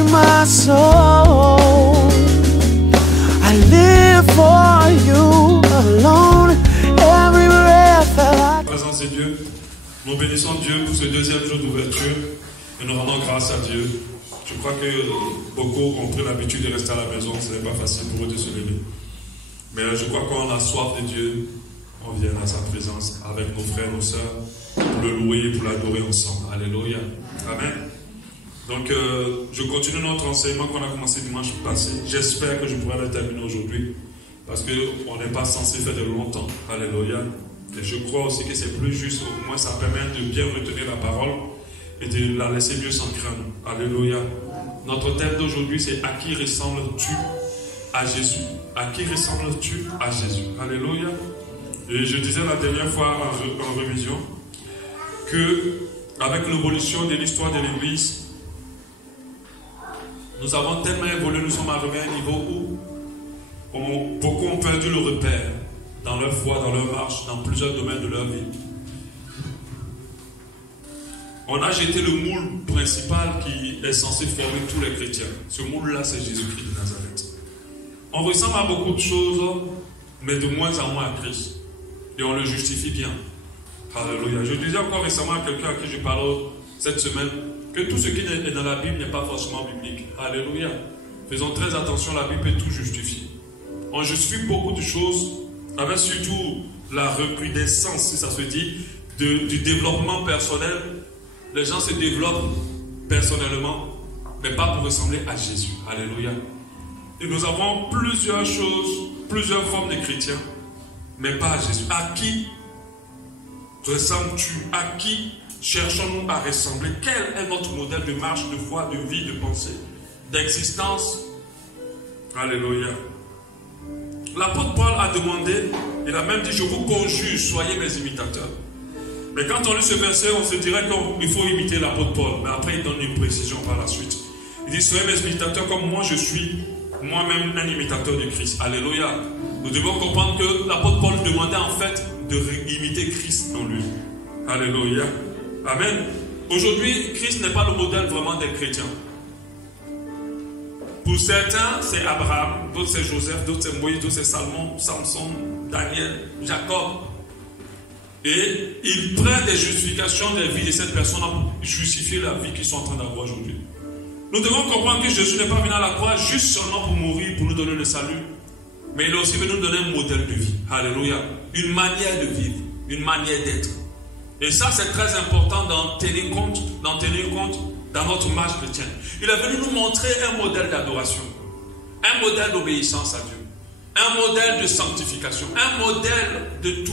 to my soul. I live for you alone. Every breath that I... Présence de Dieu, nous bénissons Dieu pour ce deuxième jour d'ouverture et nous rendons grâce à Dieu. Je crois que beaucoup ont pris l'habitude de rester à la maison, ce n'est pas facile pour eux de se lever. Mais je crois qu'on a soif de Dieu, on vient à sa présence avec nos frères, nos sœurs, pour le louer et pour l'adorer ensemble. Alléluia. Amen. Donc, je continue notre enseignement qu'on a commencé dimanche passé. J'espère que je pourrai le terminer aujourd'hui, parce qu'on n'est pas censé faire de longtemps. Alléluia. Et je crois aussi que c'est plus juste, au moins ça permet de bien retenir la parole et de la laisser mieux s'ancrer. Alléluia. Notre thème d'aujourd'hui, c'est à qui ressembles-tu à Jésus? À qui ressembles-tu à Jésus? Alléluia. Et je disais la dernière fois en révision que avec l'évolution de l'histoire de l'Église, nous avons tellement évolué, nous sommes arrivés à un niveau où beaucoup ont perdu le repère dans leur foi, dans leur marche, dans plusieurs domaines de leur vie. On a jeté le moule principal qui est censé former tous les chrétiens. Ce moule-là, c'est Jésus-Christ de Nazareth. On ressemble à beaucoup de choses, mais de moins en moins à Christ. Et on le justifie bien. Alléluia. Je disais encore récemment à quelqu'un à qui je parle cette semaine que tout ce qui est dans la Bible n'est pas forcément biblique. Alléluia. Faisons très attention, la Bible peut tout justifier. On justifie beaucoup de choses, avec surtout la recrudescence, si ça se dit, du développement personnel. Les gens se développent personnellement, mais pas pour ressembler à Jésus. Alléluia. Et nous avons plusieurs choses, plusieurs formes de chrétiens, mais pas à Jésus. À qui ressembles-tu? À qui cherchons-nous à ressembler? Quel est notre modèle de marche, de foi, de vie, de pensée, d'existence? Alléluia. L'apôtre Paul a demandé, il a même dit, je vous conjure, soyez mes imitateurs. Mais quand on lit ce verset, on se dirait qu'il faut imiter l'apôtre Paul. Mais après, il donne une précision par la suite. Il dit, soyez mes imitateurs comme moi, je suis moi-même un imitateur de Christ. Alléluia. Nous devons comprendre que l'apôtre Paul demandait en fait de imiter Christ en lui. Alléluia. Amen. Aujourd'hui, Christ n'est pas le modèle vraiment des chrétiens. Pour certains, c'est Abraham, d'autres c'est Joseph, d'autres c'est Moïse, d'autres c'est Salomon, Samson, Daniel, Jacob. Et ils prennent des justifications des vies de cette personne pour justifier la vie qu'ils sont en train d'avoir aujourd'hui. Nous devons comprendre que Jésus n'est pas venu à la croix juste seulement pour mourir, pour nous donner le salut. Mais il est aussi venu nous donner un modèle de vie. Alléluia. Une manière de vivre, une manière d'être. Et ça, c'est très important d'en tenir compte dans notre marche chrétienne. Il est venu nous montrer un modèle d'adoration, un modèle d'obéissance à Dieu, un modèle de sanctification, un modèle de tout.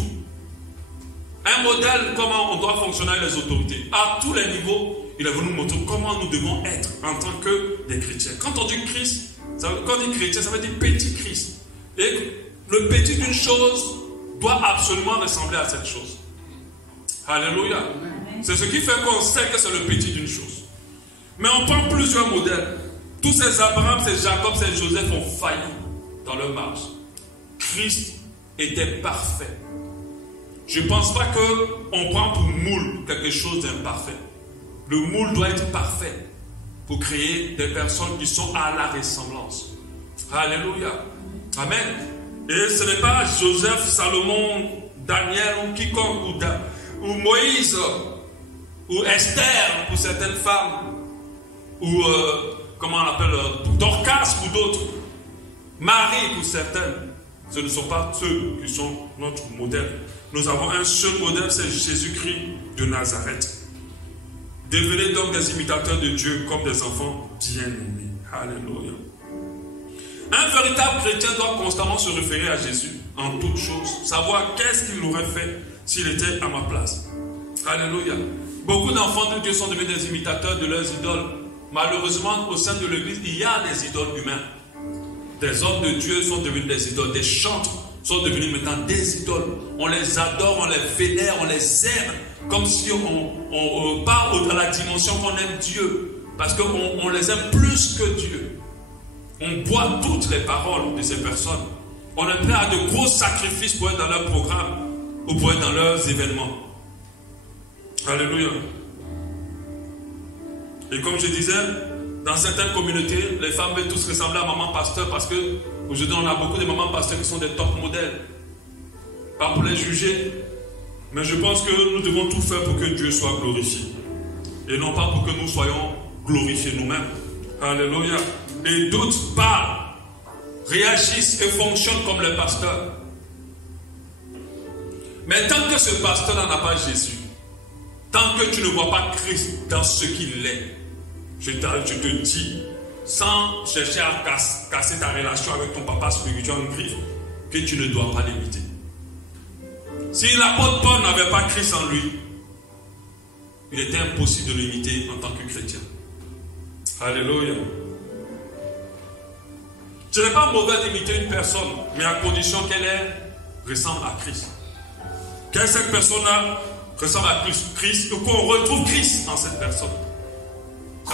Un modèle comment on doit fonctionner avec les autorités. À tous les niveaux, il est venu nous montrer comment nous devons être en tant que des chrétiens. Quand on dit Christ, quand on dit chrétien, ça veut dire petit Christ. Et le petit d'une chose doit absolument ressembler à cette chose. Alléluia. C'est ce qui fait qu'on sait que c'est le petit d'une chose. Mais on prend plusieurs modèles. Tous ces Abraham, ces Jacob, ces Joseph ont failli dans leur marche. Christ était parfait. Je ne pense pas qu'on prend pour moule quelque chose d'imparfait. Le moule doit être parfait pour créer des personnes qui sont à la ressemblance. Alléluia. Amen. Et ce n'est pas Joseph, Salomon, Daniel ou quiconque, ou Moïse, ou Esther pour certaines femmes, ou comment on appelle, Dorcas pour d'autres, Marie pour certaines. Ce ne sont pas ceux qui sont notre modèle. Nous avons un seul modèle, c'est Jésus-Christ de Nazareth. Devenez donc des imitateurs de Dieu comme des enfants bien-aimés. Alléluia. Un véritable chrétien doit constamment se référer à Jésus en toutes choses, savoir qu'est-ce qu'il aurait fait s'il était à ma place. Alléluia. Beaucoup d'enfants de Dieu sont devenus des imitateurs de leurs idoles. Malheureusement, au sein de l'Église, il y a des idoles humaines. Des hommes de Dieu sont devenus des idoles. Des chantres sont devenus maintenant des idoles. On les adore, on les vénère, on les aime. Comme si on part à la dimension qu'on aime Dieu. Parce qu'on les aime plus que Dieu. On boit toutes les paroles de ces personnes. On est prêt à de gros sacrifices pour être dans leur programme ou pour être dans leurs événements. Alléluia. Et comme je disais, dans certaines communautés, les femmes veulent tous ressembler à maman pasteur parce que aujourd'hui on a beaucoup de mamans pasteurs qui sont des top modèles. Pas pour les juger, mais je pense que nous devons tout faire pour que Dieu soit glorifié. Et non pas pour que nous soyons glorifiés nous-mêmes. Alléluia. Et d'autres parlent, réagissent et fonctionnent comme les pasteurs. Mais tant que ce pasteur n'en a pas Jésus, tant que tu ne vois pas Christ dans ce qu'il est, je te dis, sans chercher à casser ta relation avec ton papa spirituel en Christ, que tu ne dois pas l'imiter. Si l'apôtre Paul n'avait pas Christ en lui, il était impossible de l'imiter en tant que chrétien. Alléluia. Ce n'est pas mauvais d'imiter une personne, mais à condition qu'elle ressemble à Christ. Que cette personne-là ressemble à Christ, qu'on retrouve Christ en cette personne.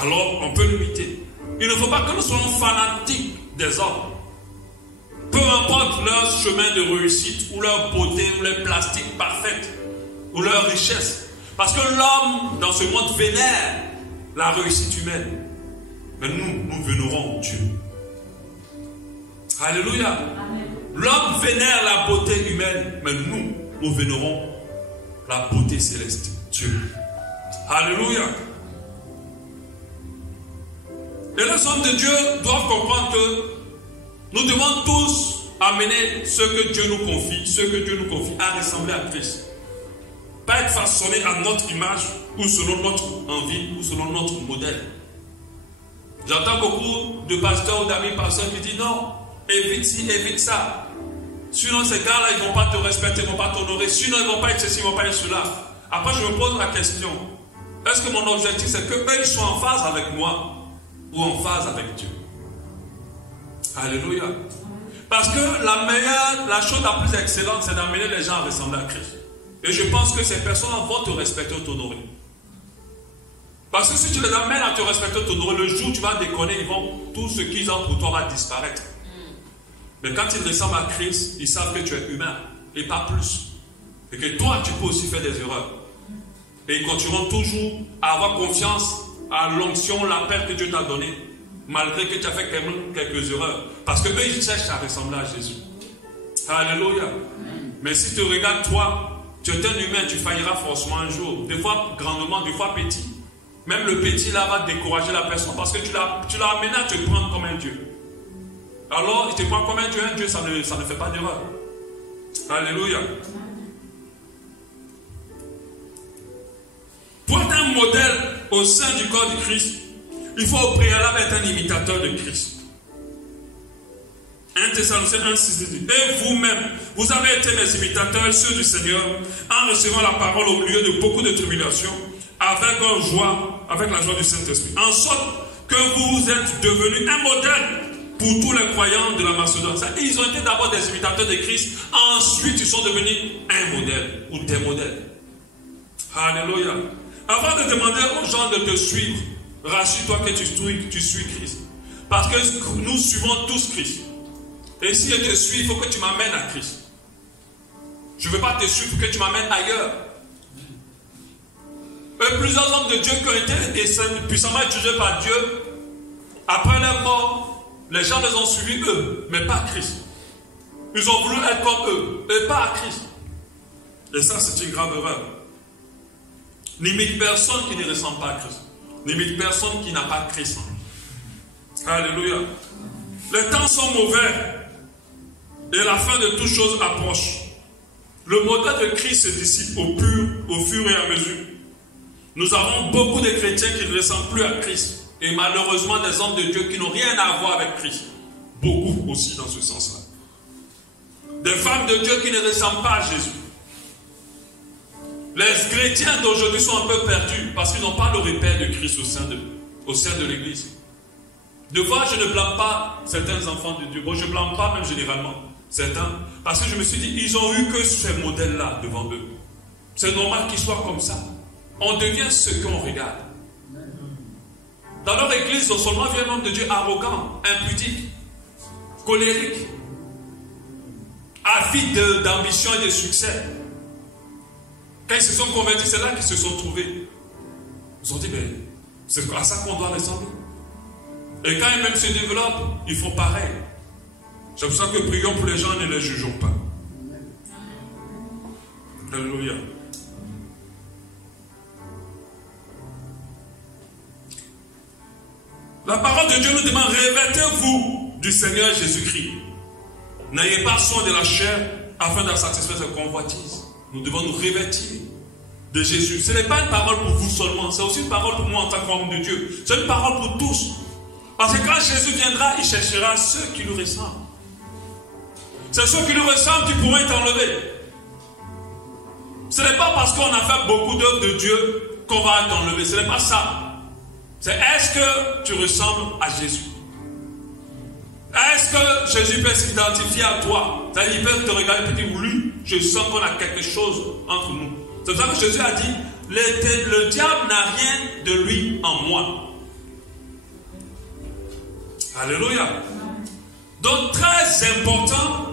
Alors, on peut l'imiter. Il ne faut pas que nous soyons fanatiques des hommes. Peu importe leur chemin de réussite, ou leur beauté, ou leur plastique parfaite, ou leur richesse. Parce que l'homme, dans ce monde, vénère la réussite humaine. Mais nous vénérons Dieu. Alléluia. L'homme vénère la beauté humaine, mais nous vénérons la beauté céleste, Dieu. Alléluia. Et les hommes de Dieu doivent comprendre que nous devons tous amener ce que Dieu nous confie, à ressembler à Christ. Pas être façonné à notre image, ou selon notre envie, ou selon notre modèle. J'entends beaucoup de pasteurs ou d'amis pasteurs qui disent non, évite ci, évite ça. Sinon ces gars-là, ils ne vont pas te respecter, ils ne vont pas t'honorer. Sinon ils ne vont pas être ceci, ils ne vont pas être cela. Après je me pose la question, est-ce que mon objectif c'est qu'eux ils soient en phase avec moi ou en phase avec Dieu? Alléluia. Parce que la chose la plus excellente, c'est d'amener les gens à ressembler à Christ. Et je pense que ces personnes vont te respecter ou t'honorer. Parce que si tu les amènes à te respecter ou t'honorer, le jour où tu vas déconner, tout ce qu'ils ont pour toi va disparaître. Mais quand ils ressemblent à Christ, ils savent que tu es humain et pas plus. Et que toi, tu peux aussi faire des erreurs. Et ils continueront toujours à avoir confiance à l'onction, l'appel que Dieu t'a donné, malgré que tu as fait quelques erreurs. Parce que eux, ils cherchent à ressembler à Jésus. Alléluia. Mais si tu regardes toi, tu es un humain, tu failliras forcément un jour. Des fois grandement, des fois petit. Même le petit là va décourager la personne parce que tu l'as amené à te prendre comme un Dieu. Alors, il te prend comme un Dieu, ça ne fait pas d'erreur. Alléluia. Pour être un modèle au sein du corps du Christ, il faut au préalable être un imitateur de Christ. 1 Thessaloniciens 1,6 dit, et vous-même, vous avez été mes imitateurs, ceux du Seigneur, en recevant la parole au milieu de beaucoup de tribulations, avec la joie du Saint-Esprit, en sorte que vous êtes devenus un modèle pour tous les croyants de la Macédoine. Ils ont été d'abord des imitateurs de Christ, ensuite ils sont devenus un modèle ou des modèles. Alléluia. Avant de demander aux gens de te suivre, rassure-toi que tu suis Christ. Parce que nous suivons tous Christ. Et si je te suis, il faut que tu m'amènes à Christ. Je ne veux pas te suivre pour que tu m'amènes ailleurs. Et plusieurs hommes de Dieu qui ont été puissamment utilisés par Dieu, après leur mort, les gens les ont suivis eux, mais pas Christ. Ils ont voulu être comme eux, et pas à Christ. Et ça, c'est une grave erreur. N'imite personne qui ne ressemble pas à Christ. N'imite personne qui n'a pas Christ en lui. Alléluia. Les temps sont mauvais et la fin de toutes choses approche. Le modèle de Christ se dissipe au fur et à mesure. Nous avons beaucoup de chrétiens qui ne ressemblent plus à Christ. Et malheureusement des hommes de Dieu qui n'ont rien à voir avec Christ. Beaucoup aussi dans ce sens-là. Des femmes de Dieu qui ne ressemblent pas à Jésus. Les chrétiens d'aujourd'hui sont un peu perdus parce qu'ils n'ont pas le repère de Christ au sein de l'église. Des fois, je ne blâme pas certains enfants de Dieu. Bon, je ne blâme pas même généralement certains. Parce que je me suis dit, ils ont eu que ces modèles-là devant eux. C'est normal qu'ils soient comme ça. On devient ce qu'on regarde. Dans leur église, non seulement vient un homme de Dieu arrogant, impudique, colérique, avide d'ambition et de succès. Quand ils se sont convertis, c'est là qu'ils se sont trouvés. Ils ont dit, mais c'est à ça qu'on doit ressembler. Et quand ils même se développent, ils font pareil. C'est pour ça que prions pour les gens, ne les jugeons pas. Alléluia. La parole de Dieu nous demande, revêtez-vous du Seigneur Jésus-Christ. N'ayez pas soin de la chair afin de satisfaire ses convoitises. Nous devons nous revêtir de Jésus. Ce n'est pas une parole pour vous seulement, c'est aussi une parole pour moi en tant qu'homme de Dieu. C'est une parole pour tous. Parce que quand Jésus viendra, il cherchera ceux qui lui ressemblent. C'est ceux qui lui ressemblent qui pourront être enlevés. Ce n'est pas parce qu'on a fait beaucoup d'œuvres de Dieu qu'on va être enlevé. Ce n'est pas ça. C'est est-ce que tu ressembles à Jésus? Est-ce que Jésus peut s'identifier à toi? C'est-à-dire, il peut te regarder et te dire, lui, je sens qu'on a quelque chose entre nous. C'est pour ça que Jésus a dit, le diable n'a rien de lui en moi. Alléluia. Donc, très important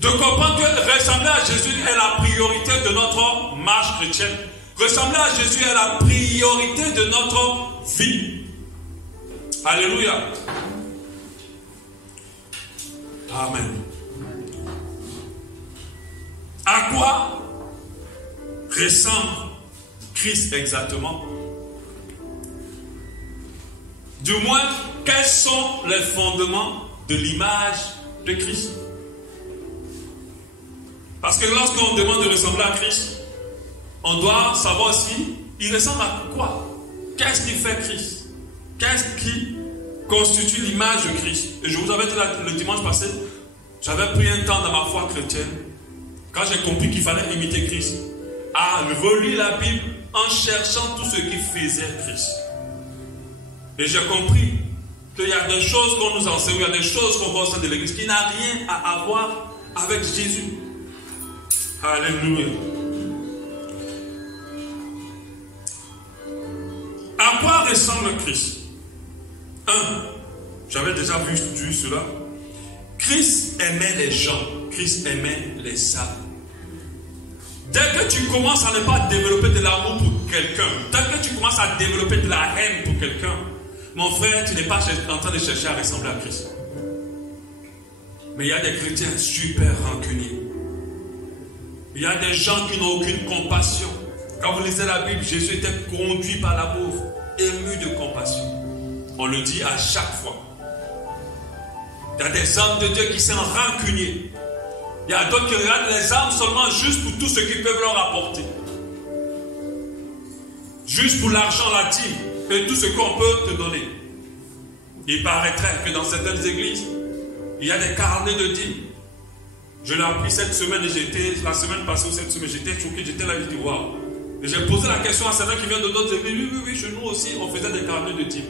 de comprendre que ressembler à Jésus est la priorité de notre marche chrétienne. Ressembler à Jésus est la priorité de notre vie. Alléluia. Amen. À quoi ressemble Christ exactement? Du moins, quels sont les fondements de l'image de Christ? Parce que lorsqu'on demande de ressembler à Christ, on doit savoir si il ressemble à quoi? Qu'est-ce qui fait Christ? Qu'est-ce qui constitue l'image de Christ? Et je vous avais dit le dimanche passé, j'avais pris un temps dans ma foi chrétienne, quand j'ai compris qu'il fallait imiter Christ, à relire la Bible en cherchant tout ce qui faisait Christ. Et j'ai compris qu'il y a des choses qu'on nous enseigne, il y a des choses qu'on voit au sein de l'Église qui n'ont rien à voir avec Jésus. Alléluia. À quoi ressemble Christ? 1. J'avais déjà vu cela. Christ aimait les gens. Christ aimait les âmes. Dès que tu commences à ne pas développer de l'amour pour quelqu'un, dès que tu commences à développer de la haine pour quelqu'un, mon frère, tu n'es pas en train de chercher à ressembler à Christ. Mais il y a des chrétiens super rancuniers. Il y a des gens qui n'ont aucune compassion. Quand vous lisez la Bible, Jésus était conduit par l'amour, ému de compassion. On le dit à chaque fois. Il y a des hommes de Dieu qui sont rancuniers. Il y a d'autres qui regardent les âmes seulement juste pour tout ce qu'ils peuvent leur apporter. Juste pour l'argent, la dîme et tout ce qu'on peut te donner. Il paraîtrait que dans certaines églises, il y a des carnets de dîmes. Je l'ai appris cette semaine et la semaine passée ou cette semaine, j'étais choqué, j'étais là, je dis waouh. Et j'ai posé la question à certains qui viennent de d'autres églises. Oui, chez nous aussi, on faisait des carnets de dîmes.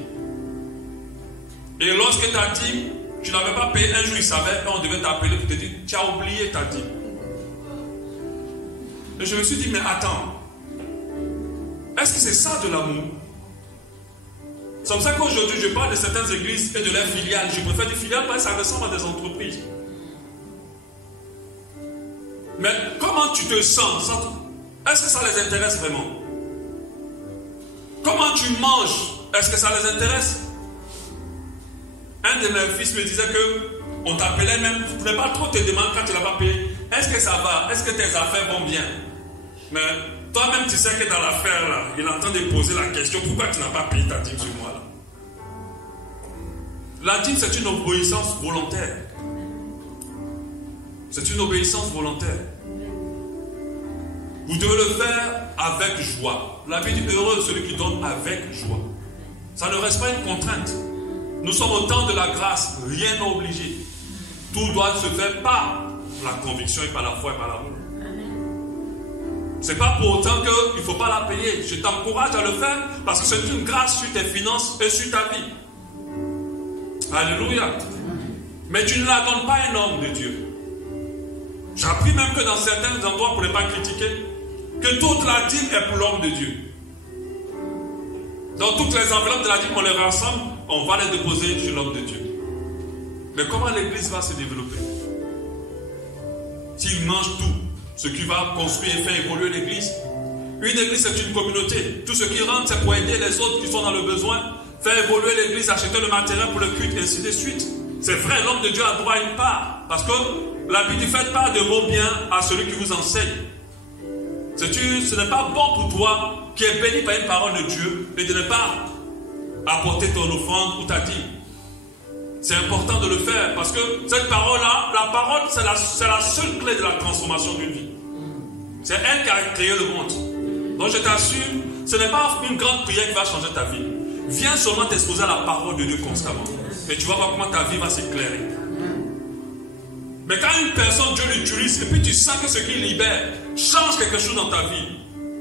Et lorsque ta dîme, tu n'avais pas payé, un jour ils savaient, on devait t'appeler pour te dire, tu as oublié ta dîme. Et je me suis dit, mais attends, est-ce que c'est ça de l'amour? C'est comme ça qu'aujourd'hui, je parle de certaines églises et de leurs filiales. Je préfère des filiales parce que ça ressemble à des entreprises. Mais comment tu te sens? Est-ce que ça les intéresse vraiment? Comment tu manges? Est-ce que ça les intéresse? Un de mes fils me disait que on t'appelait même, tu ne pouvais pas trop te demander quand tu n'as pas payé. Est-ce que ça va? Est-ce que tes affaires vont bien? Mais toi-même, tu sais que dans l'affaire là, il est en train de poser la question, pourquoi tu n'as pas payé ta dîme sur moi là? La dîme, c'est une obéissance volontaire. C'est une obéissance volontaire. Vous devez le faire avec joie. La Bible dit heureux celui qui donne avec joie. Ça ne reste pas une contrainte. Nous sommes au temps de la grâce, rien n'est obligé. Tout doit se faire par la conviction et par la foi et par l'amour. Ce n'est pas pour autant qu'il ne faut pas la payer. Je t'encourage à le faire parce que c'est une grâce sur tes finances et sur ta vie. Alléluia. Mais tu ne la donnes pas à un homme de Dieu. J'ai appris même que dans certains endroits, pour ne pas critiquer, que toute la dîme est pour l'homme de Dieu. Dans toutes les enveloppes de la dîme, on les rassemble, on va les déposer chez l'homme de Dieu. Mais comment l'église va se développer? S'il mange tout, ce qui va construire et faire évoluer l'église. Une église, c'est une communauté. Tout ce qui rentre, c'est pour aider les autres qui sont dans le besoin. faire évoluer l'église, acheter le matériel pour le culte, et ainsi de suite. C'est vrai, l'homme de Dieu a droit à une part. Parce que la Bible dit, faites part de vos biens à celui qui vous enseigne. Ce n'est pas bon pour toi, qui est béni par une parole de Dieu, et de ne pas apporter ton offrande ou ta dîme. C'est important de le faire, parce que cette parole-là, la parole, c'est la seule clé de la transformation d'une vie. C'est elle qui a créé le monde. Donc je t'assure, ce n'est pas une grande prière qui va changer ta vie. Viens seulement t'exposer à la parole de Dieu constamment. Et tu vas voir comment ta vie va s'éclairer. Mais quand une personne, Dieu l'utilise, et puis tu sens que ce qui libère change quelque chose dans ta vie,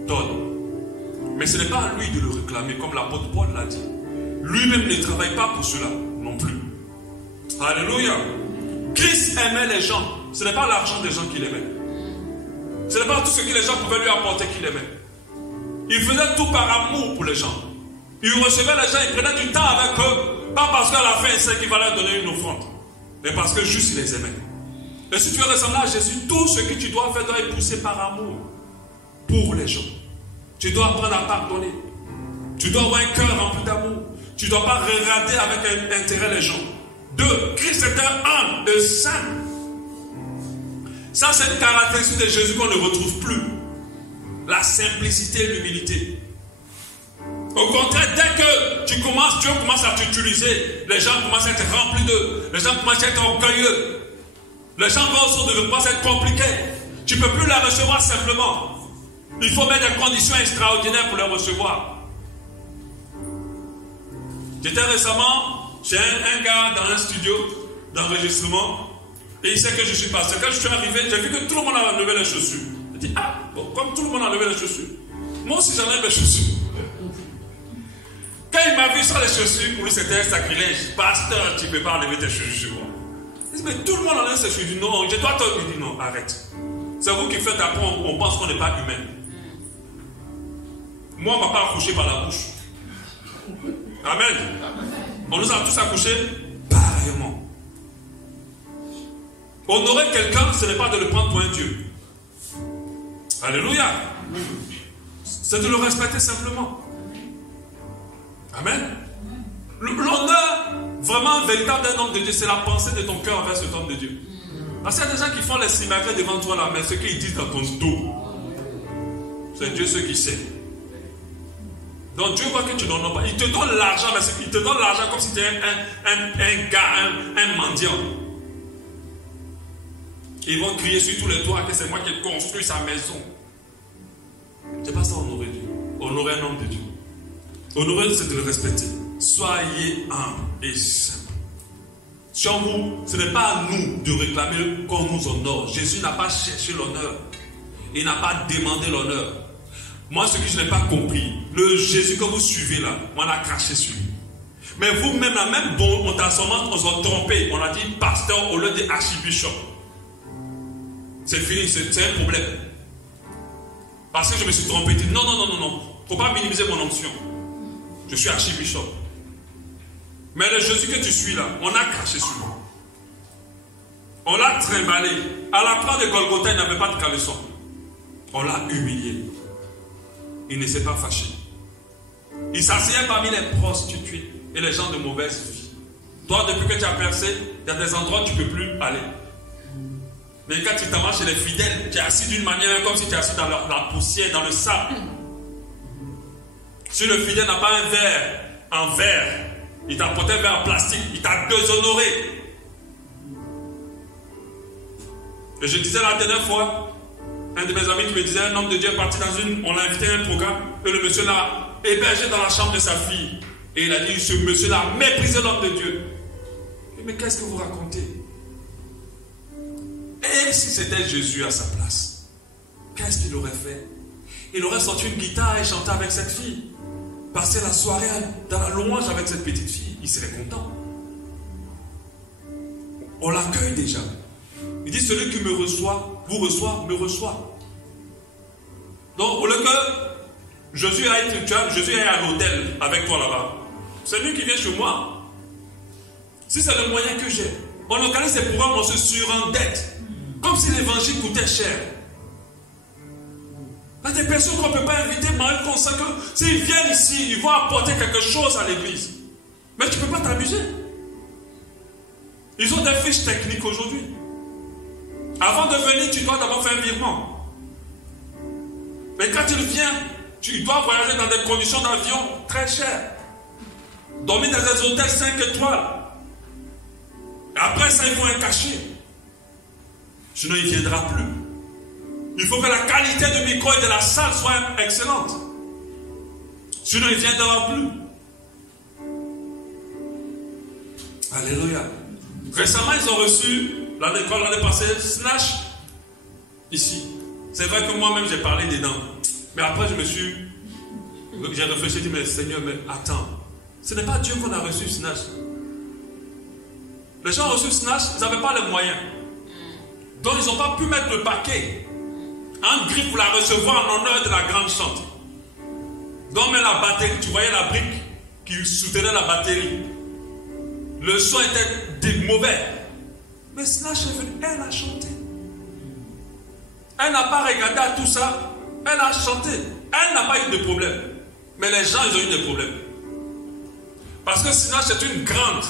donne. Mais ce n'est pas à lui de le réclamer, comme l'apôtre Paul l'a dit. Lui-même ne travaille pas pour cela, non plus. Alléluia. Christ aimait les gens. Ce n'est pas l'argent des gens qu'il aimait. Ce n'est pas tout ce que les gens pouvaient lui apporter qu'il aimait. Il faisait tout par amour pour les gens. Il recevait les gens, il prenait du temps avec eux. Pas parce qu'à la fin, il sait qu'il va leur donner une offrande. Mais parce que juste il les aimait. Et si tu veux ressembler à Jésus, tout ce que tu dois faire doit être poussé par amour pour les gens. Tu dois apprendre à pardonner. Tu dois avoir un cœur rempli d'amour. Tu ne dois pas regarder avec intérêt les gens. 2. Christ était humble et saint. Ça, c'est une caractéristique de Jésus qu'on ne retrouve plus. La simplicité et l'humilité. Au contraire, dès que Dieu commence à t'utiliser, les gens commencent à être remplis d'eux. Les gens commencent à être orgueilleux. Les gens vont ne pas être compliqués. Tu ne peux plus les recevoir simplement. Il faut mettre des conditions extraordinaires pour les recevoir. J'étais récemment chez un gars dans un studio d'enregistrement et il sait que je suis pasteur. Quand je suis arrivé, j'ai vu que tout le monde a enlevé les chaussures. J'ai dit, ah, bon, comme tout le monde a enlevé les chaussures, moi aussi j'enlève les chaussures. Quand il m'a vu sans les chaussures, pour lui c'était un sacrilège. Pasteur, tu ne peux pas enlever tes chaussures. Il dit, mais tout le monde enlève ses chaussures. Non, je dois te dire, dit, non, arrête. C'est vous qui faites après, on pense qu'on n'est pas humain. Moi, on ne va pas accoucher par la bouche. Amen. On nous a tous accouchés pareillement. Honorer quelqu'un, ce n'est pas de le prendre pour un Dieu. Alléluia. C'est de le respecter simplement. Amen. L'honneur vraiment véritable d'un homme de Dieu, c'est la pensée de ton cœur envers cet homme de Dieu. Parce qu'il y a des gens qui font les simulacres devant toi là, mais ce qu'ils disent dans ton dos, c'est Dieu ce qui sait. Donc Dieu voit que tu n'en as pas. Il te donne l'argent, mais il te donne l'argent comme si tu étais un gars, un mendiant. Ils vont crier sur tous les toits que c'est moi qui ai construit sa maison. C'est pas ça honorer Dieu. Honorer un homme de Dieu. Honorer, c'est de le respecter. Soyez humble et simple. Sur vous, ce n'est pas à nous de réclamer qu'on nous honore. Jésus n'a pas cherché l'honneur. Il n'a pas demandé l'honneur. Moi, ce que je n'ai pas compris, le Jésus que vous suivez là, on a craché sur lui. Mais vous-même, la même bon, on t'a trompé. On a dit pasteur au lieu de archibishop. C'est fini, c'est un problème. Parce que je me suis trompé. Dit, non. Il ne faut pas minimiser mon onction. Je suis archibishop. Mais le Jésus que tu suis là, on a craché sur lui. On l'a trimballé. À la croix de Golgotha, il n'avait pas de caleçon. On l'a humilié. Il ne s'est pas fâché. Il s'asseyait parmi les prostituées et les gens de mauvaise vie. Toi, depuis que tu as percé, il y a des endroits où tu ne peux plus aller. Mais quand tu t'en vas chez les fidèles, tu es assis d'une manière comme si tu es assis dans la poussière, dans le sable. Si le fidèle n'a pas un verre en verre, il t'a apporté un verre en plastique, il t'a déshonoré. Et je disais la dernière fois, un de mes amis qui me disait, un homme de Dieu est parti on l'a invité à un programme, et le monsieur l'a hébergé dans la chambre de sa fille. Et il a dit, ce monsieur-là a méprisé l'homme de Dieu. Mais qu'est-ce que vous racontez? Et si c'était Jésus à sa place, qu'est-ce qu'il aurait fait? Il aurait sorti une guitare et chanté avec cette fille. Passer la soirée dans la louange avec cette petite fille. Il serait content. On l'accueille déjà. Il dit, celui qui me reçoit, vous reçoit, me reçoit. Donc, au lieu que Jésus aille à l'hôtel avec toi là-bas, c'est lui qui vient chez moi. Si c'est le moyen que j'ai, on organise ces programmes, on se surendette. Comme si l'évangile coûtait cher. Il y a des personnes qu'on ne peut pas inviter, mais on sait que s'ils viennent ici, ils vont apporter quelque chose à l'église. Mais tu ne peux pas t'amuser. Ils ont des fiches techniques aujourd'hui. Avant de venir, tu dois d'abord faire un virement. Mais quand tu viens, tu dois voyager dans des conditions d'avion très chères. Dormir dans des hôtels 5 étoiles. Et après ça, il faut un cachet. Sinon, il ne viendra plus. Il faut que la qualité du micro et de la salle soit excellente. Sinon, il ne viendra plus. Alléluia. Récemment, ils ont reçu, l'année passée, Snatch, ici. C'est vrai que moi-même, j'ai parlé dedans. Mais après, j'ai réfléchi, j'ai dit, mais Seigneur, mais attends. Ce n'est pas Dieu qu'on a reçu Snatch. Les gens ont reçu Snatch, ils n'avaient pas les moyens. Donc, ils n'ont pas pu mettre le paquet en griffe pour la recevoir en honneur de la grande chante. Donc, mais la batterie, tu voyais la brique qui soutenait la batterie. Le son était mauvais. Mais Snatch est venue, elle a chanté. Elle n'a pas regardé à tout ça. Elle a chanté. Elle n'a pas eu de problème. Mais les gens, ils ont eu des problèmes. Parce que Snatch est une grande.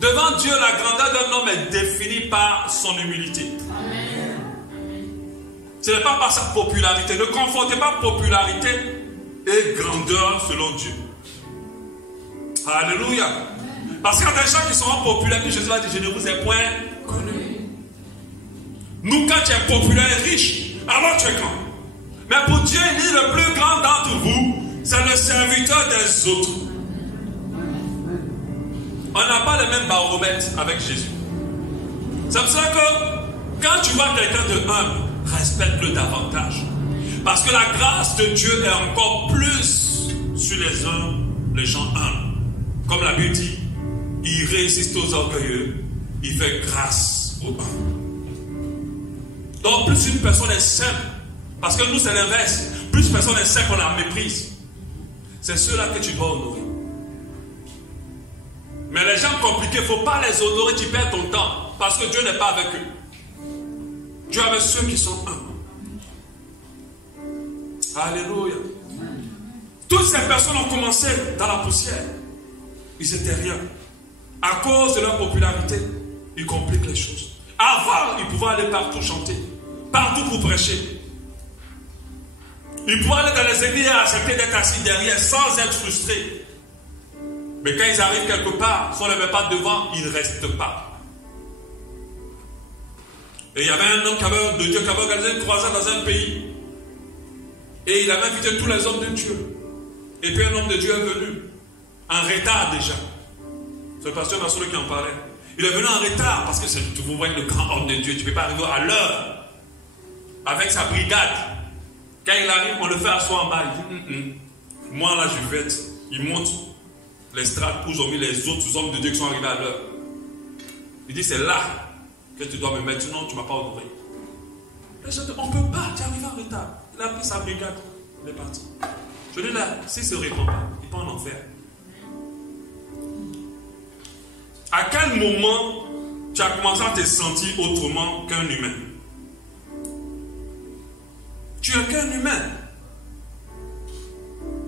Devant Dieu, la grandeur d'un homme est définie par son humilité. Amen. Ce n'est pas par sa popularité. Ne confondez pas popularité et grandeur selon Dieu. Alléluia. Parce qu'il y a des gens qui seront populaires, puis Jésus va dire, je ne vous ai point connu. Nous, quand tu es populaire et riche, alors tu es grand. Mais pour Dieu, il dit, le plus grand d'entre vous, c'est le serviteur des autres. On n'a pas le même baromètre avec Jésus. C'est pour ça que quand tu vois quelqu'un de humble, respecte-le davantage. Parce que la grâce de Dieu est encore plus sur les gens humbles. Comme la Bible dit, il résiste aux orgueilleux, il fait grâce aux humbles. Donc plus une personne est simple, parce que nous c'est l'inverse, plus une personne est simple, on la méprise. C'est ceux-là que tu dois honorer. Mais les gens compliqués, il ne faut pas les honorer, tu perds ton temps. Parce que Dieu n'est pas avec eux. Dieu est avec ceux qui sont humbles. Alléluia. Toutes ces personnes ont commencé dans la poussière. Ils n'étaient rien. À cause de leur popularité, ils compliquent les choses. Avant, ils pouvaient aller partout chanter. Partout pour prêcher. Ils pouvaient aller dans les églises et accepter d'être assis derrière sans être frustrés. Mais quand ils arrivent quelque part, si on ne les met pas devant, ils ne restent pas. Et il y avait un homme de Dieu qui avait organisé une croisade dans un pays. Et il avait invité tous les hommes de Dieu. Et puis un homme de Dieu est venu. En retard déjà. C'est le pasteur Massolo qui en parlait. Il est venu en retard parce que vous voyez le grand homme de Dieu. Tu ne peux pas arriver à l'heure. Avec sa brigade. Quand il arrive, on le fait asseoir en bas. Il dit, moi là je vais. Il monte l'estrade où ont mis les autres hommes de Dieu qui sont arrivés à l'heure. Il dit, c'est là que tu dois me mettre, sinon tu ne m'as pas honoré. Les gens disent, on ne peut pas, tu arrives en retard. Il a pris sa brigade, il est parti. Je dis là, s'il ne se répand pas, il peut en enfer. À quel moment tu as commencé à te sentir autrement qu'un humain? Tu es qu'un humain.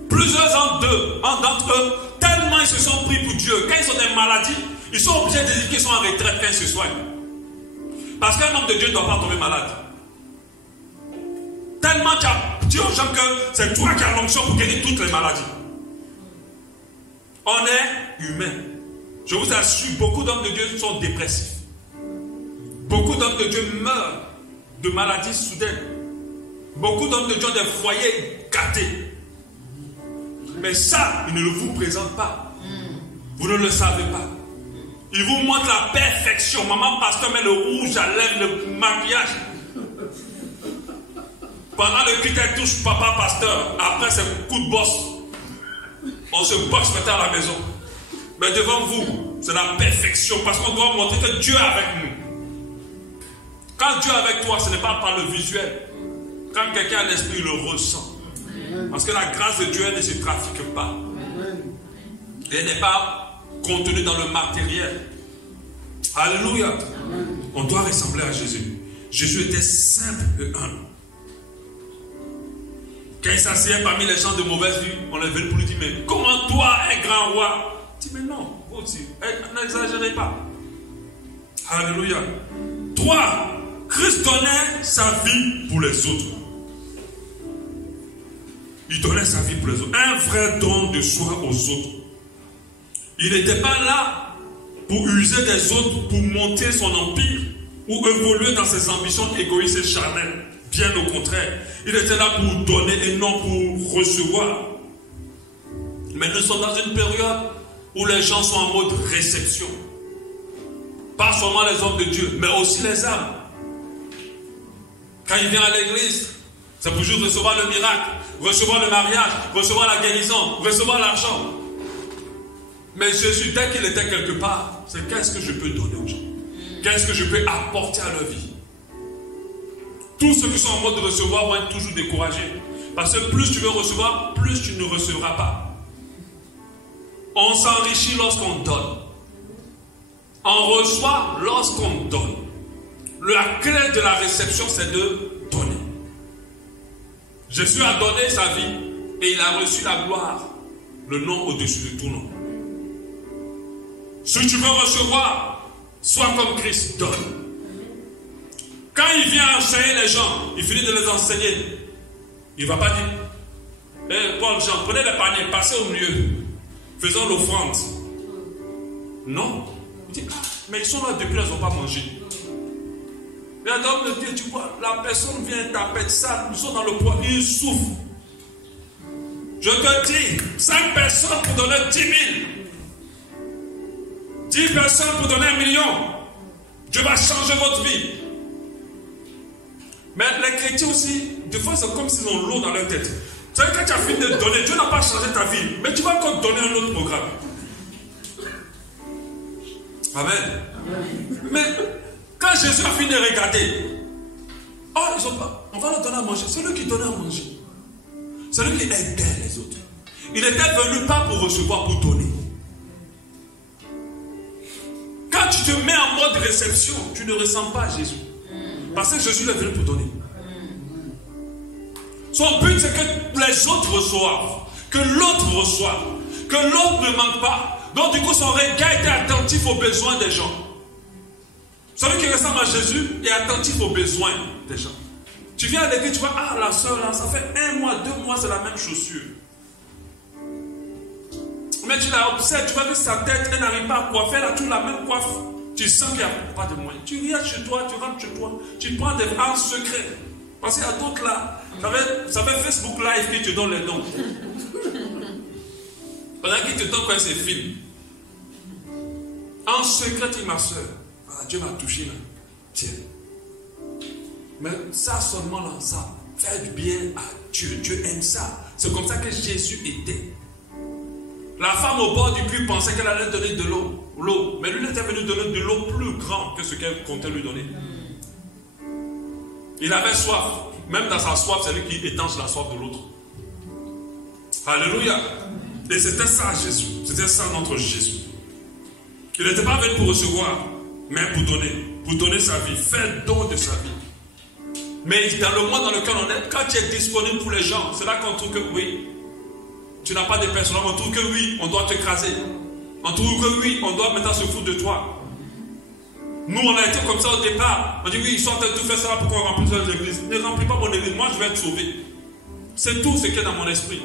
Plusieurs d'entre eux, tellement ils se sont pris pour Dieu. Quand ils ont des maladies, ils sont obligés de dire qu'ils sont en retraite quand ils se soignent. Parce qu'un homme de Dieu ne doit pas tomber malade. Tellement tu as dit aux gens que c'est toi qui as l'onction pour guérir toutes les maladies. On est humain. Je vous assure, beaucoup d'hommes de Dieu sont dépressifs. Beaucoup d'hommes de Dieu meurent de maladies soudaines. Beaucoup d'hommes de Dieu ont des foyers gâtés. Mais ça, il ne le vous présente pas. Vous ne le savez pas. Il vous montre la perfection. Maman pasteur met le rouge à lèvres, le maquillage. Pendant le culte, elle touche papa pasteur. Après, c'est coup de bosse. On se boxe maintenant à la maison. Mais devant vous, c'est la perfection. Parce qu'on doit montrer que Dieu est avec nous. Quand Dieu est avec toi, ce n'est pas par le visuel. Quand quelqu'un a l'esprit, il le ressent. Parce que la grâce de Dieu ne se trafique pas. Elle n'est pas contenue dans le matériel. Alléluia. On doit ressembler à Jésus. Jésus était simple et humble. Quand il s'asseyait parmi les gens de mauvaise vie, on est venu pour lui dire, mais comment toi, un grand roi? dit, mais non, vous aussi, n'exagérez pas. Alléluia. 3. Christ donnait sa vie pour les autres. Il donnait sa vie pour les autres. Un vrai don de soi aux autres. Il n'était pas là pour user des autres, pour monter son empire ou évoluer dans ses ambitions égoïstes et charnelles. Bien au contraire. Il était là pour donner et non pour recevoir. Mais nous sommes dans une période où les gens sont en mode réception. Pas seulement les hommes de Dieu, mais aussi les âmes. Quand il vient à l'église, c'est pour juste recevoir le miracle, recevoir le mariage, recevoir la guérison, recevoir l'argent. Mais Jésus, dès qu'il était quelque part, c'est qu'est-ce que je peux donner aux gens? Qu'est-ce que je peux apporter à leur vie? Tous ceux qui sont en mode de recevoir vont être toujours découragés. Parce que plus tu veux recevoir, plus tu ne recevras pas. On s'enrichit lorsqu'on donne. On reçoit lorsqu'on donne. La clé de la réception, c'est de donner. Jésus a donné sa vie et il a reçu la gloire, le nom au-dessus de tout nom. Si tu veux recevoir, sois comme Christ, donne. Quand il vient enseigner les gens, il finit de les enseigner. Il ne va pas dire, Paul, Jean, prenez les paniers, passez au milieu, faisons l'offrande. Non. Il dit, mais ils sont là depuis, ils n'ont pas mangé. Mais l'homme de Dieu, tu vois, la personne vient taper de ça, ils sont dans le poids, ils souffrent. Je te dis, 5 personnes pour donner 10 000. 10 personnes pour donner 1 million. Dieu va changer votre vie. Mais les chrétiens aussi, des fois c'est comme s'ils ont l'eau dans leur tête. Tu sais, quand tu as fini de donner, Dieu n'a pas changé ta vie. Mais tu vas encore donner un autre programme. Amen. Mais quand Jésus a fini de regarder, oh, ils ont pas, on va leur donner à manger. C'est lui qui donnait à manger. C'est lui qui aidait les autres. Il était venu pas pour recevoir, pour donner. Quand tu te mets en mode réception, tu ne ressens pas Jésus. Parce que Jésus est venu pour donner. Son but, c'est que les autres reçoivent. Que l'autre reçoive. Que l'autre ne manque pas. Donc du coup, son regard était attentif aux besoins des gens. Celui qui ressemble à Jésus est attentif aux besoins des gens. Tu viens à l'église, tu vois, ah, la soeur, là, ça fait 1 mois, 2 mois, c'est la même chaussure. Mais tu la observes, tu vois que sa tête, elle n'arrive pas à coiffer, elle a toujours la même coiffe. Tu sens qu'il n'y a pas de moyens. Tu viens chez toi, tu rentres chez toi, tu prends des en secret. Parce qu'il y a d'autres là, ça fait Facebook Live qui te donne les dons. Pendant qu'il te donne quand c'est film. En secret, tu dis, ma soeur, ah, Dieu m'a touché là. Tiens. Mais ça seulement là, ça fait du bien à Dieu. Dieu aime ça. C'est comme ça que Jésus était. La femme au bord du puits pensait qu'elle allait donner de l'eau. Mais lui, il était venu donner de l'eau plus grande que ce qu'elle comptait lui donner. Il avait soif. Même dans sa soif, c'est lui qui étanche la soif de l'autre. Alléluia. Et c'était ça Jésus. C'était ça notre Jésus. Il n'était pas venu pour recevoir, mais pour donner. Pour donner sa vie. Faire don de sa vie. Mais dans le monde dans lequel on est, quand tu es disponible pour les gens, c'est là qu'on trouve que oui, tu n'as pas de personne. On trouve que oui, on doit t'écraser. On trouve que oui, on doit maintenant se foutre de toi. Nous, on a été comme ça au départ. On dit oui, ils sont en train de tout faire ça pour qu'on remplisse l'église. Ne remplis pas mon église, moi je vais être sauvé. C'est tout ce qui est dans mon esprit.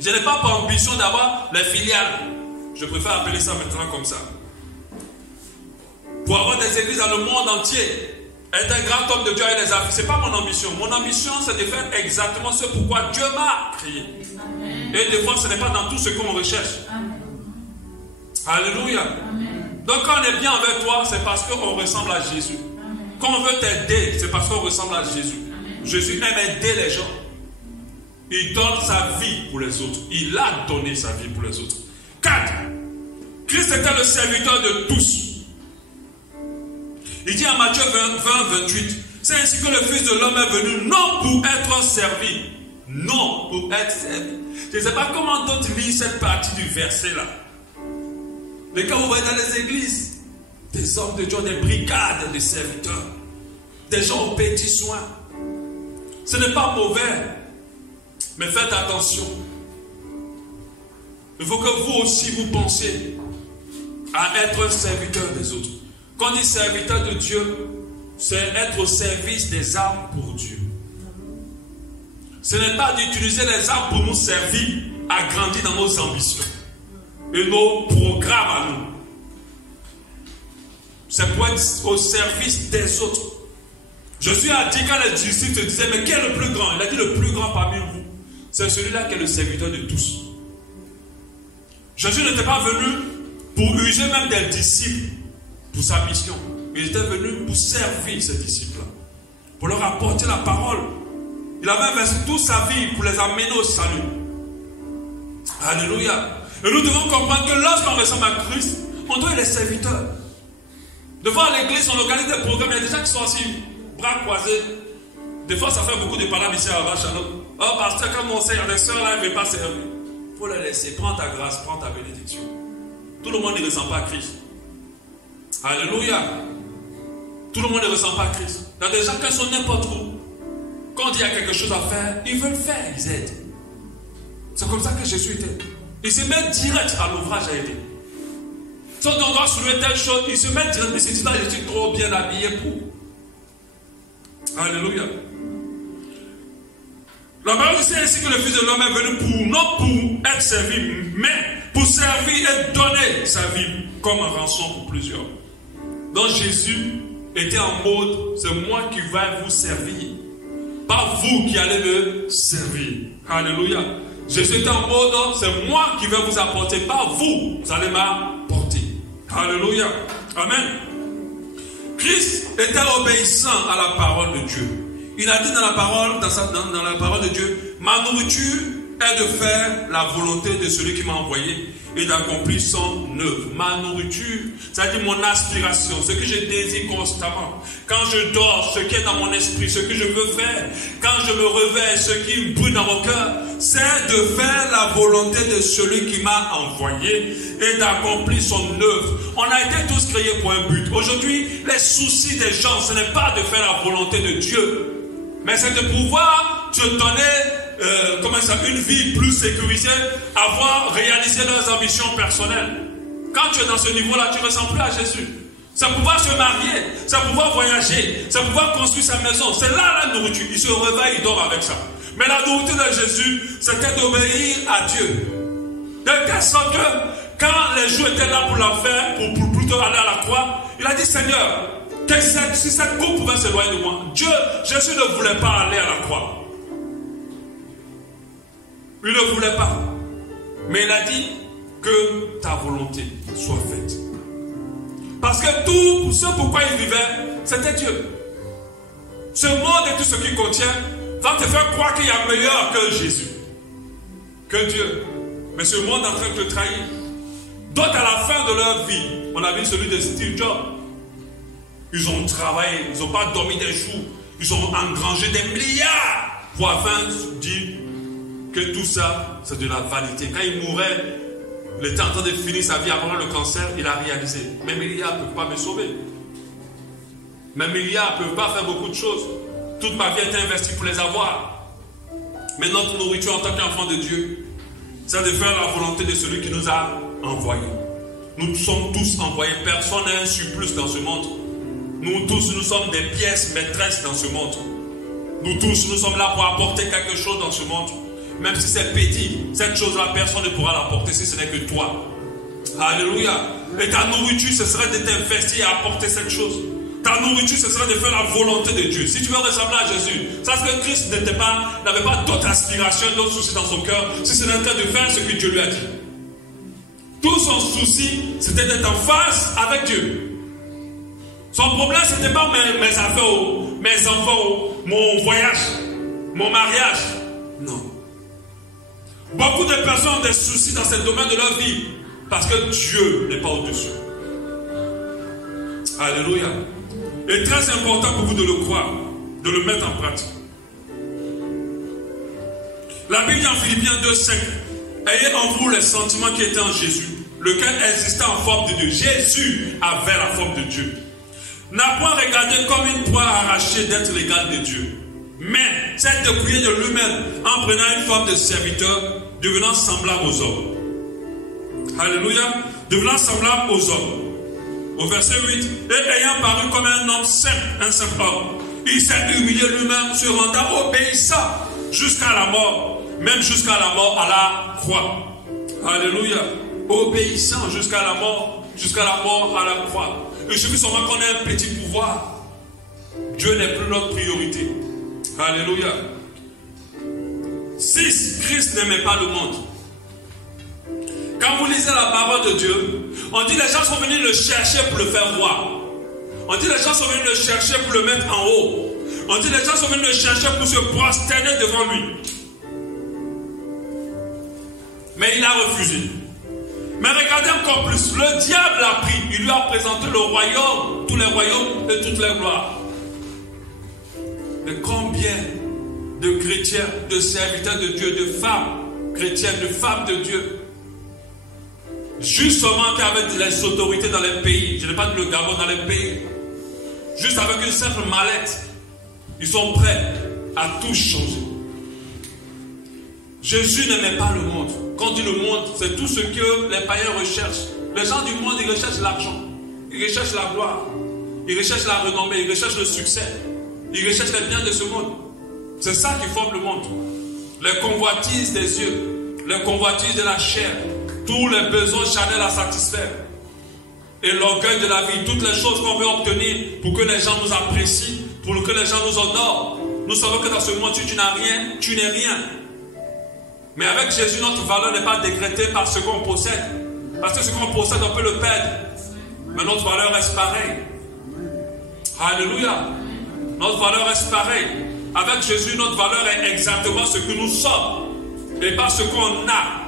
Je n'ai pas pour ambition d'avoir les filiales. Je préfère appeler ça maintenant comme ça. Pour avoir des églises dans le monde entier, être un grand homme de Dieu et les affaires, ce n'est pas mon ambition. Mon ambition, c'est de faire exactement ce pourquoi Dieu m'a créé. Amen. Et des fois, ce n'est pas dans tout ce qu'on recherche. Amen. Alléluia. Amen. Donc, quand on est bien avec toi, c'est parce qu'on ressemble à Jésus. Amen. Quand on veut t'aider, c'est parce qu'on ressemble à Jésus. Amen. Jésus aime aider les gens. Il donne sa vie pour les autres. Il a donné sa vie pour les autres. 4. Christ était le serviteur de tous. Il dit en Matthieu 20, 28, c'est ainsi que le Fils de l'homme est venu, non pour être servi, non pour être servi. Je ne sais pas comment d'autres lisent cette partie du verset là. Mais quand vous voyez dans les églises, des hommes de Dieu, des brigades de serviteurs, des gens aux petits soins, ce n'est pas mauvais, mais faites attention. Il faut que vous aussi vous pensiez à être un serviteur des autres. Quand on dit serviteur de Dieu, c'est être au service des âmes pour Dieu. Ce n'est pas d'utiliser les âmes pour nous servir, à grandir dans nos ambitions et nos programmes à nous. C'est pour être au service des autres. Jésus a dit, quand les disciples se disaient, mais qui est le plus grand? Il a dit, le plus grand parmi vous, c'est celui-là qui est le serviteur de tous. Jésus n'était pas venu pour user même des disciples pour sa mission. Il était venu pour servir ces disciples-là, pour leur apporter la parole. Il avait investi toute sa vie pour les amener au salut. Alléluia. Et nous devons comprendre que lorsqu'on ressemble à Christ, on doit être les serviteurs. Devant l'église, on organise des programmes. Il y a des gens qui sont assis, bras croisés. Des fois, ça fait beaucoup de paroles ici à Vachalot. Oh, pasteur, quand on sert, les sœurs là, ne veulent pas servir. Il faut les laisser. Prends ta grâce, prends ta bénédiction. Tout le monde ne ressent pas Christ. Alléluia. Tout le monde ne ressent pas Christ. Il y a des gens qui sont n'importe où. Quand il y a quelque chose à faire, ils veulent faire, ils aident. C'est comme ça que Jésus était. Il se met direct à l'ouvrage à aider. Si on doit soulever telle chose, il se met direct. Mais c'est dit là, je suis trop bien habillé pour. Alléluia. La parole dit ainsi que le Fils de l'homme est venu pour, non pour être servi, mais pour servir et donner sa vie comme un rançon pour plusieurs. Donc Jésus était en mode, c'est moi qui vais vous servir. Pas vous qui allez me servir. Alléluia. Jésus était en mode, c'est moi qui vais vous apporter, pas vous allez m'apporter. Alléluia. Amen. Christ était obéissant à la parole de Dieu. Il a dit dans la parole, dans la parole de Dieu, ma nourriture est de faire la volonté de celui qui m'a envoyé et d'accomplir son œuvre. Ma nourriture, c'est-à-dire mon aspiration, ce que je désire constamment. Quand je dors, ce qui est dans mon esprit, ce que je veux faire, quand je me réveille, ce qui me brûle dans mon cœur, c'est de faire la volonté de celui qui m'a envoyé et d'accomplir son œuvre. On a été tous créés pour un but. Aujourd'hui, les soucis des gens, ce n'est pas de faire la volonté de Dieu, mais c'est de pouvoir te donner une vie plus sécurisée, avoir réalisé leurs ambitions personnelles. Quand tu es dans ce niveau-là, tu ne ressens plus à Jésus. C'est pouvoir se marier, c'est pouvoir voyager, c'est pouvoir construire sa maison. C'est là la nourriture. Il se réveille, il dort avec ça. Mais la nourriture de Jésus, c'était d'obéir à Dieu. De telle sorte que quand les jours étaient là pour la faire, pour plutôt aller à la croix, il a dit, Seigneur, si cette coupe pouvait s'éloigner de moi. Jésus ne voulait pas aller à la croix. Il ne voulait pas. Mais il a dit que ta volonté soit faite. Parce que tout ce pourquoi il vivait, c'était Dieu. Ce monde et tout ce qu'il contient va te faire croire qu'il y a meilleur que Jésus, que Dieu. Mais ce monde est en train de te trahir. D'autres, à la fin de leur vie, on a vu celui de Steve Jobs. Ils ont travaillé, ils n'ont pas dormi des jours, ils ont engrangé des milliards pour afin de dire que tout ça, c'est de la vanité. Quand il mourait, il était en train de finir sa vie avant le cancer, il a réalisé. Mes milliards ne peuvent pas me sauver. Mes milliards ne peuvent pas faire beaucoup de choses. Toute ma vie a été investie pour les avoir. Mais notre nourriture en tant qu'enfant de Dieu, c'est de faire la volonté de celui qui nous a envoyés. Nous sommes tous envoyés. Personne n'a un surplus dans ce monde. Nous tous, nous sommes des pièces maîtresses dans ce monde. Nous tous, nous sommes là pour apporter quelque chose dans ce monde. Même si c'est petit, cette chose-là, personne ne pourra l'apporter si ce n'est que toi. Alléluia. Et ta nourriture, ce serait de t'investir à apporter cette chose. Ta nourriture, ce serait de faire la volonté de Dieu. Si tu veux ressembler à Jésus, sache que Christ n'avait pas d'autres aspirations, d'autres soucis dans son cœur, si ce n'était de faire ce que Dieu lui a dit. Tout son souci, c'était d'être en phase avec Dieu. Son problème, ce n'était pas mes affaires, mes enfants, mon voyage, mon mariage. Non. Beaucoup de personnes ont des soucis dans ce domaine de leur vie parce que Dieu n'est pas au-dessus. Alléluia. Et très important pour vous de le croire, de le mettre en pratique. La Bible dit en Philippiens 2,5, ayez en vous les sentiments qui étaient en Jésus, lequel existait en forme de Dieu. Jésus avait la forme de Dieu. N'a point regardé comme une proie arrachée d'être l'égal de Dieu, mais s'est dépouillé de lui-même en prenant une forme de serviteur, devenant semblable aux hommes. Alléluia. Devenant semblable aux hommes. Au verset 8. Et ayant paru comme un homme simple, un simple homme, il s'est humilié lui-même, se rendant obéissant jusqu'à la mort, même jusqu'à la mort à la croix. Alléluia. Obéissant jusqu'à la mort à la croix. Il suffit seulement qu'on ait un petit pouvoir. Dieu n'est plus notre priorité. Alléluia. 6. Christ n'aimait pas le monde. Quand vous lisez la parole de Dieu, on dit les gens sont venus le chercher pour le faire voir. On dit les gens sont venus le chercher pour le mettre en haut. On dit les gens sont venus le chercher pour se prosterner devant lui. Mais il a refusé. Mais regardez encore plus. Le diable l'a pris. Il lui a présenté le royaume, tous les royaumes et toutes les gloires. Mais combien de chrétiens, de serviteurs de Dieu, de femmes chrétiennes, de femmes de Dieu, justement qu'avec les autorités dans les pays, je n'ai pas dit le Gabon, dans les pays, juste avec une simple mallette, ils sont prêts à tout changer. Jésus n'aimait pas le monde. Quand on dit le monde, c'est tout ce que les païens recherchent. Les gens du monde, ils recherchent l'argent, ils recherchent la gloire, ils recherchent la renommée, ils recherchent le succès, ils recherchent les biens de ce monde. C'est ça qui forme le monde. Les convoitises des yeux, les convoitises de la chair, tous les besoins charnels à satisfaire. Et l'orgueil de la vie, toutes les choses qu'on veut obtenir pour que les gens nous apprécient, pour que les gens nous honorent. Nous savons que dans ce monde, si tu n'as rien, tu n'es rien. Mais avec Jésus, notre valeur n'est pas décrétée par ce qu'on possède. Parce que ce qu'on possède, on peut le perdre. Mais notre valeur reste pareille. Alléluia. Notre valeur reste pareille. Avec Jésus, notre valeur est exactement ce que nous sommes. Et pas ce qu'on a.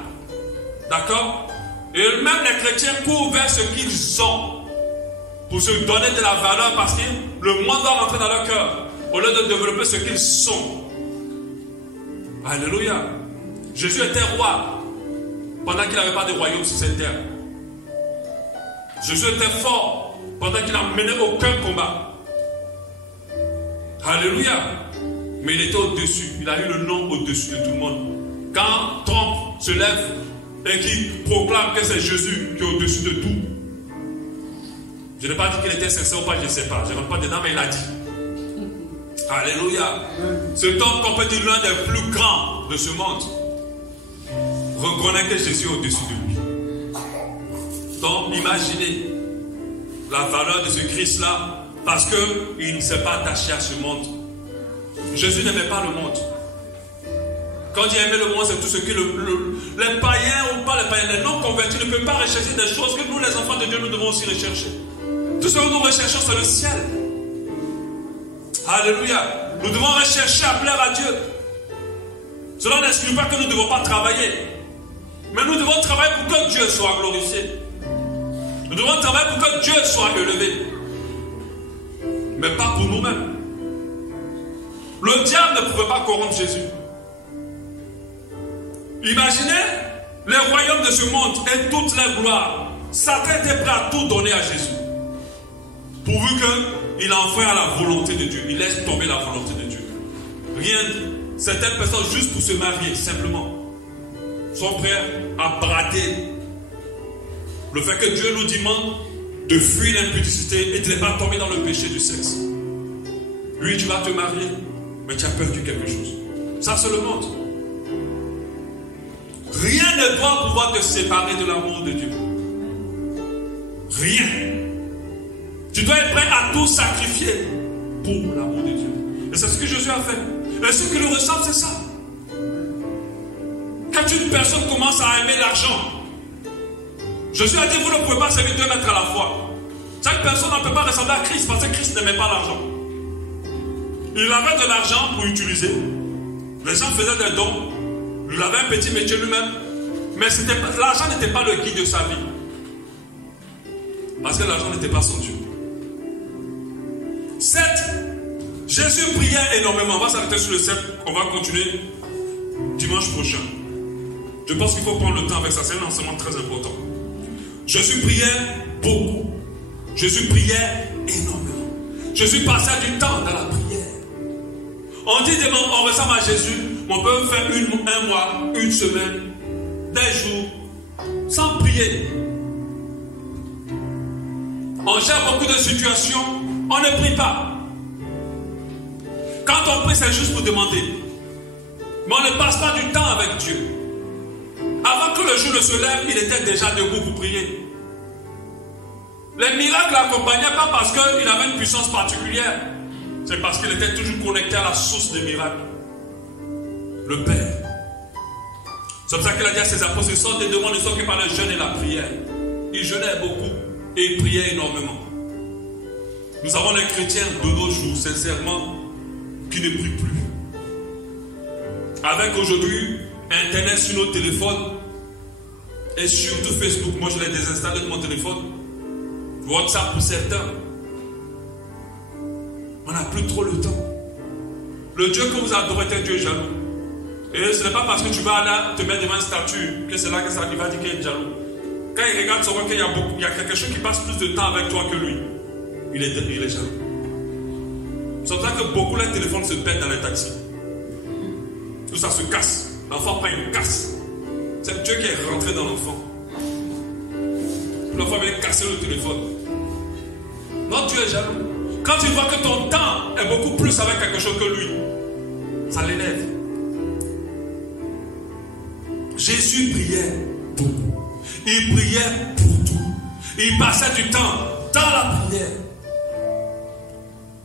D'accord? Et même les chrétiens courent vers ce qu'ils ont. Pour se donner de la valeur parce que le monde doit rentrer dans leur cœur. Au lieu de développer ce qu'ils sont. Alléluia. Jésus était roi pendant qu'il n'avait pas de royaume sur cette terre. Jésus était fort pendant qu'il n'a mené aucun combat. Alléluia. Mais il était au-dessus. Il a eu le nom au-dessus de tout le monde. Quand Trump se lève et qu'il proclame que c'est Jésus qui est au-dessus de tout, je n'ai pas dit qu'il était sincère ou pas, je ne sais pas. Je ne rentre pas dedans, mais il a dit. Alléluia. Cet homme qu'on peut dire l'un des plus grands de ce monde reconnaît que Jésus est au-dessus de lui. Donc imaginez la valeur de ce Christ-là parce qu'il ne s'est pas attaché à ce monde. Jésus n'aimait pas le monde. Quand il aimait le monde, c'est tout ce que les païens ou pas les païens, les non-convertis ne peuvent pas rechercher des choses que nous, les enfants de Dieu, nous devons aussi rechercher. Tout ce que nous recherchons, c'est le ciel. Alléluia. Nous devons rechercher à plaire à Dieu. Cela n'exclut pas que nous ne devons pas travailler. Mais nous devons travailler pour que Dieu soit glorifié. Nous devons travailler pour que Dieu soit élevé. Mais pas pour nous-mêmes. Le diable ne pouvait pas corrompre Jésus. Imaginez les royaumes de ce monde et toutes les gloires. Satan était prêt à tout donner à Jésus. Pourvu qu'il enfreint à la volonté de Dieu. Il laisse tomber la volonté de Dieu. Rien. Certaines personnes, juste pour se marier, simplement, sont prêts à brader le fait que Dieu nous demande de fuir l'impudicité et de ne pas tomber dans le péché du sexe. Oui, tu vas te marier, mais tu as perdu quelque chose. Ça, c'est le monde. Rien ne doit pouvoir te séparer de l'amour de Dieu. Rien. Tu dois être prêt à tout sacrifier pour l'amour de Dieu. Et c'est ce que Jésus a fait. Et ce que nous ressent, c'est ça. Quand une personne commence à aimer l'argent, Jésus a dit, vous ne pouvez pas servir 2 maîtres à la fois. Chaque personne ne peut pas ressembler à Christ parce que Christ n'aimait pas l'argent. Il avait de l'argent pour utiliser. Les gens faisaient des dons. Il avait un petit métier lui-même. Mais l'argent n'était pas le guide de sa vie. Parce que l'argent n'était pas son Dieu. 7. Jésus priait énormément. On va s'arrêter sur le 7. On va continuer dimanche prochain. Je pense qu'il faut prendre le temps avec ça. C'est un enseignement très important. Jésus priait beaucoup. Jésus priait énormément. Jésus passait du temps dans la prière. On dit, on ressemble à Jésus. On peut faire un mois, une semaine, des jours, sans prier. prier. On gère beaucoup de situations, on ne prie pas. Quand on prie, c'est juste pour demander. Mais on ne passe pas du temps avec Dieu. Avant que le jour ne se lève, il était déjà debout pour prier. Les miracles l'accompagnaient pas parce qu'il avait une puissance particulière. C'est parce qu'il était toujours connecté à la source des miracles. Le Père. C'est pour ça qu'il a dit à ses apôtres, ils sortent des devants, ne sortent que par le jeûne et la prière. Ils jeûnaient beaucoup et ils priaient énormément. Nous avons les chrétiens de nos jours, sincèrement, qui ne prient plus. Avec aujourd'hui Internet sur nos téléphones et surtout Facebook, moi je l'ai désinstallé de mon téléphone, WhatsApp pour certains, on n'a plus trop le temps. Le Dieu que vous adorez est un Dieu jaloux. Et ce n'est pas parce que tu vas là te mettre devant une statue que c'est là que ça va dire qu'il est jaloux. Quand il regarde, il voit qu'il y a quelque chose qui passe plus de temps avec toi que lui. Il est jaloux. C'est pour ça que beaucoup de téléphones se perdent dans les taxis. Tout ça se casse. L'enfant prend une casse. C'est Dieu qui est rentré dans l'enfant. L'enfant vient casser le téléphone. Non, Dieu est jaloux. Quand il voit que ton temps est beaucoup plus avec quelque chose que lui, ça l'énerve. Jésus priait beaucoup. Il priait pour tout. Il passait du temps dans la prière.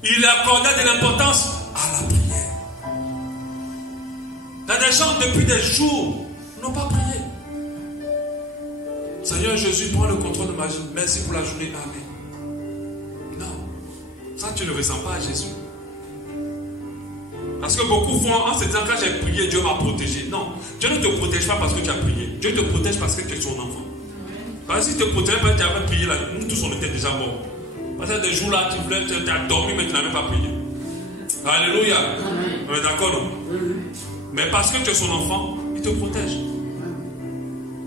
Il accordait de l'importance à la prière. Il y a des gens depuis des jours n'ont pas prié. Seigneur Jésus, prends le contrôle de ma vie. Merci pour la journée. Amen. Non. Ça, tu ne ressens pas à Jésus. Parce que beaucoup font en se disant, quand j'ai prié, Dieu m'a protégé. Non. Dieu ne te protège pas parce que tu as prié. Dieu te protège parce que tu es son enfant. Parce que si tu te protèges parce que tu avais prié, là, nous tous on était déjà morts. Parce que des jours là, tu as dormi, mais tu n'avais pas prié. Alléluia. On est d'accord, non? Mais parce que tu es son enfant, il te protège.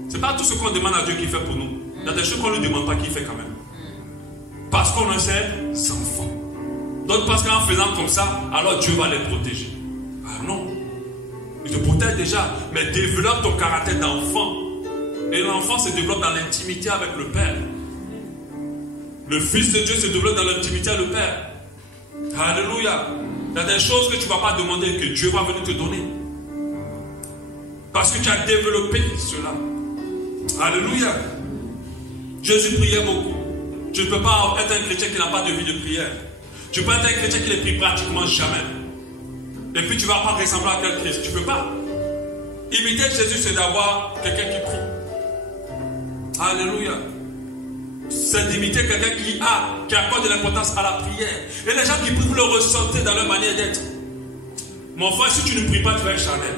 Ce n'est pas tout ce qu'on demande à Dieu qu'il fait pour nous. Il y a des choses qu'on ne lui demande pas qu'il fait quand même. Parce qu'on est ses enfants. Donc parce qu'en faisant comme ça, alors Dieu va les protéger. Ah non. Il te protège déjà, mais développe ton caractère d'enfant. Et l'enfant se développe dans l'intimité avec le Père. Le Fils de Dieu se développe dans l'intimité avec le Père. Alléluia. Il y a des choses que tu ne vas pas demander, que Dieu va venir te donner. Parce que tu as développé cela. Alléluia. Jésus priait beaucoup. Tu ne peux pas être un chrétien qui n'a pas de vie de prière. Tu peux être un chrétien qui ne prie pratiquement jamais. Et puis tu ne vas pas ressembler à quel Christ. Tu ne peux pas. Imiter Jésus, c'est d'avoir quelqu'un qui prie. Alléluia. C'est d'imiter quelqu'un qui accorde de l'importance à la prière. Et les gens qui prient, vous le ressentez dans leur manière d'être. Mon frère, si tu ne pries pas, tu vas être charnel.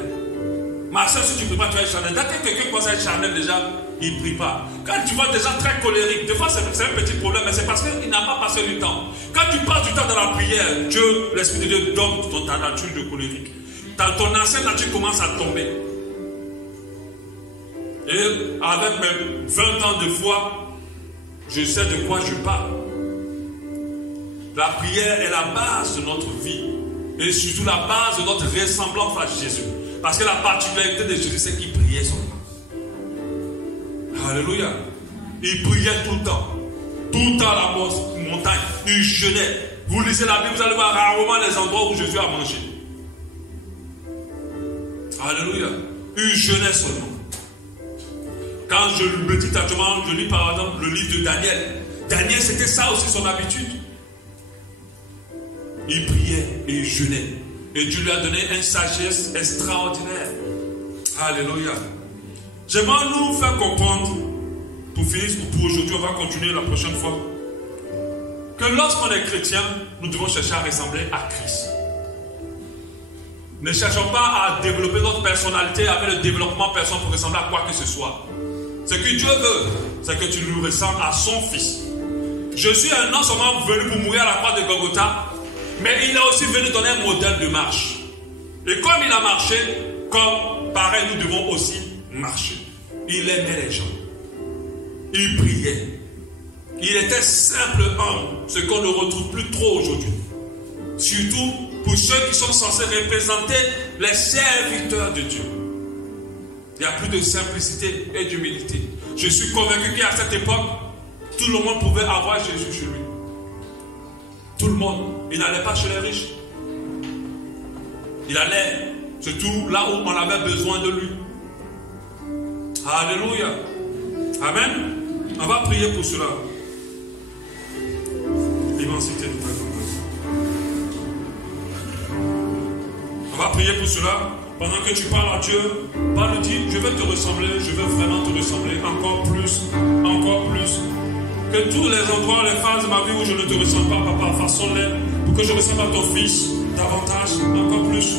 Ma soeur, si tu ne pries pas, tu vas être charnel. Dès que quelqu'un commence à être charnel déjà, il ne prie pas. Quand tu vois des gens très colériques, des fois c'est un petit problème, mais c'est parce qu'il n'a pas passé du temps. Quand tu passes du temps dans la prière, Dieu, l'Esprit de Dieu donne ta nature de colérique. Ton ancienne nature commence à tomber. Et avec mes 20 ans de foi, je sais de quoi je parle. La prière est la base de notre vie. Et surtout la base de notre ressemblance à Jésus. Parce que la particularité de Jésus, c'est qu'il priait seulement. Alléluia. Il priait tout le temps. Tout le temps à la montagne. Il jeûnait. Vous lisez la Bible, vous allez voir rarement les endroits où Jésus a mangé. Alléluia. Il jeûnait seulement. Quand je me dis tâtement, je lis par exemple le livre de Daniel. Daniel, c'était ça aussi son habitude. Il priait et il jeûnait. Et Dieu lui a donné une sagesse extraordinaire. Alléluia. J'aimerais nous faire comprendre, pour finir pour aujourd'hui, on va continuer la prochaine fois, que lorsqu'on est chrétien, nous devons chercher à ressembler à Christ. Ne cherchons pas à développer notre personnalité avec le développement personnel pour ressembler à quoi que ce soit. Ce que Dieu veut, c'est que tu lui ressembles à son Fils. Je suis un homme seulement venu pour mourir à la croix de Golgotha, mais il a aussi venu donner un modèle de marche. Et comme il a marché, comme pareil, nous devons aussi marcher. Il aimait les gens. Il priait. Il était simple homme, ce qu'on ne retrouve plus trop aujourd'hui. Surtout pour ceux qui sont censés représenter les serviteurs de Dieu. Il n'y a plus de simplicité et d'humilité. Je suis convaincu qu'à cette époque, tout le monde pouvait avoir Jésus chez lui. Tout le monde. Il n'allait pas chez les riches. Il allait surtout là où on avait besoin de lui. Alléluia. Amen. On va prier pour cela. L'immensité de ta grandeur. On va prier pour cela. Pendant que tu parles à Dieu, parle, dis, je vais te ressembler, je vais vraiment te ressembler encore plus, encore plus. Que tous les endroits, les phases de ma vie où je ne te ressemble pas, papa, façonne-les pour que je ressemble à ton Fils davantage, encore plus.